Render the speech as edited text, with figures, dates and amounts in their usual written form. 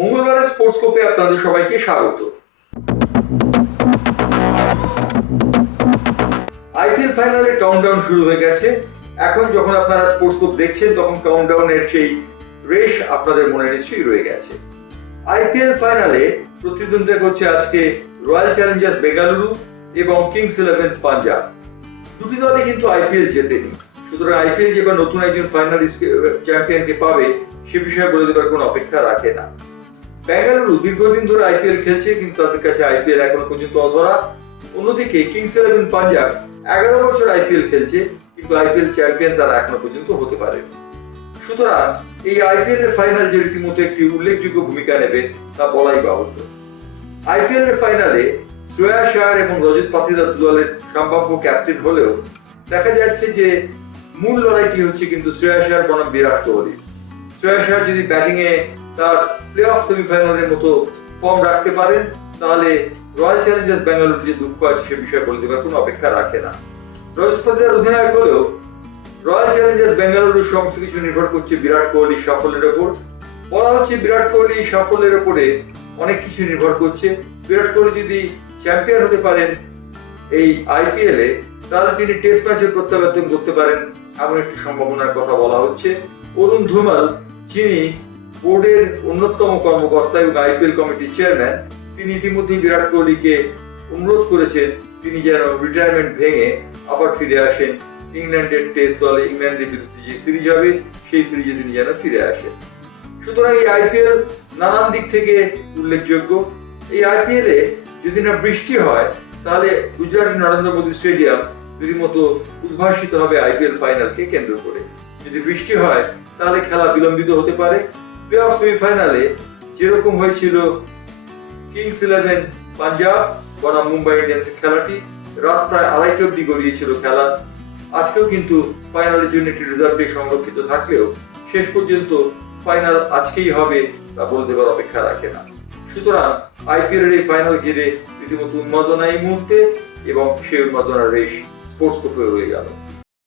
মঙ্গলবারের স্পোর্টস কোপে আপনাদের সবাইকে স্বাগত। আইপিএল ফাইনালে কাউন্টডাউন শুরু হয়ে গেছে। এখন যখন আপনারা স্পোর্টস কোপ দেখছেন তখন কাউন্টডাউনের সেই রেশ আপনাদের মনে নিশ্চয়ই রয়ে গেছে। আইপিএল ফাইনালে প্রতিদ্বন্দ্বিতা করছে আজকে রয়্যাল চ্যালেঞ্জার্স বেঙ্গালুরু এবং কিংস ইলেভেন পাঞ্জাব। দুটি দলই কিন্তু আইপিএল জেতেনি, সুতরাং আইপিএল যেবার নতুন একজন ফাইনালিস্ট চ্যাম্পিয়নকে পাবে সে বিষয়ে বলে দেবার কোনো অপেক্ষা রাখে না। বেঙ্গালুরু দীর্ঘদিন ধরে আইপিএল খেলছে, কিন্তু তাদের কাছে আইপিএল এখনো পর্যন্ত অধরা। অন্যদিকে কিংস ইলেভেন পাঞ্জাব 11 বছর আইপিএল খেলছে, কিন্তু আইপিএল চ্যাম্পিয়ন তারা এখনো পর্যন্ত হতে পারেনি। সুতরাং এই আইপিএল এর ফাইনাল যে রীতিমতো একটি উল্লেখযোগ্য ভূমিকা নেবে তা বলাই বাহুল্য। আইপিএল এর ফাইনালে শ্রেয়াস আয়ার এবং রজত পাতিদার দলের সম্ভাব্য ক্যাপ্টেন হলেও দেখা যাচ্ছে যে মূল লড়াইটি হচ্ছে কিন্তু শ্রেয়াস আয়ার বনাম বিরাট কোহলি। শ্রেয়াস আয়ার যদি ব্যাটিং এ তার প্লে অফ সেমিফাইনালের মতো ফর্ম রাখতে পারেন তাহলে রয়্যাল চ্যালেঞ্জার্স বেঙ্গালুরু যে দুঃখ আছে সে বিষয়ে বলে দেবার কোনো অপেক্ষা রাখে না। রজত পাতিদার অধিনায়ক হলেও রয়্যাল চ্যালেঞ্জার্স বেঙ্গালুরুর সমস্ত কিছু নির্ভর করছে বিরাট কোহলির সাফল্যের ওপর। বলা হচ্ছে বিরাট কোহলির সাফল্যের ওপরে অনেক কিছু নির্ভর করছে। বিরাট কোহলি যদি চ্যাম্পিয়ন হতে পারেন এই আইপিএল এ তাহলে তিনি টেস্ট ম্যাচে প্রত্যাবর্তন করতে পারেন এমন একটি সম্ভাবনার কথা বলা হচ্ছে। অরুণ ধুমাল, যিনি বোর্ডের অন্যতম কর্মকর্তা এবং আইপিএল কমিটির চেয়ারম্যান, তিনি ইতিমধ্যেই বিরাট কোহলিকে অনুরোধ করেছেন তিনি যেন রিটায়ারমেন্ট ভেঙে আবার ফিরে আসেন ইংল্যান্ডের টেস্ট দলে। ইংল্যান্ডের বিরুদ্ধে যে সিরিজ হবে সেই সিরিজে তিনি যেন ফিরে আসেন। সুতরাং এই আইপিএল নানান দিক থেকে উল্লেখযোগ্য। এই আইপিএল এ যদি না বৃষ্টি হয় তাহলে গুজরাটের নরেন্দ্র মোদী স্টেডিয়াম রীতিমতো উদ্ভাসিত হবে আইপিএল ফাইনালকে কেন্দ্র করে। যদি বৃষ্টি হয় তাহলে খেলা বিলম্বিত হতে পারে। প্লে অফ সেমিফাইনালে যেরকম হয়েছিল কিংস ইলেভেন পাঞ্জাব বনাম মুম্বাই ইন্ডিয়ান্সের খেলাটি, রাত প্রায় 2:30 অব্দি গড়িয়েছিল খেলা। আজকেও কিন্তু ফাইনালের জন্য একটি রেজাল্ট ডে সংরক্ষিত থাকলেও শেষ পর্যন্ত ফাইনাল আজকেই হবে তা বলে দেবার অপেক্ষা রাখে না। সুতরাং আইপিএল এর এই ফাইনাল ঘিরে রীতিমতো উন্মাদনা এই মুহূর্তে, এবং সেই উন্মাদনার রেশ স্পোর্টস কোপে রয়ে গেল।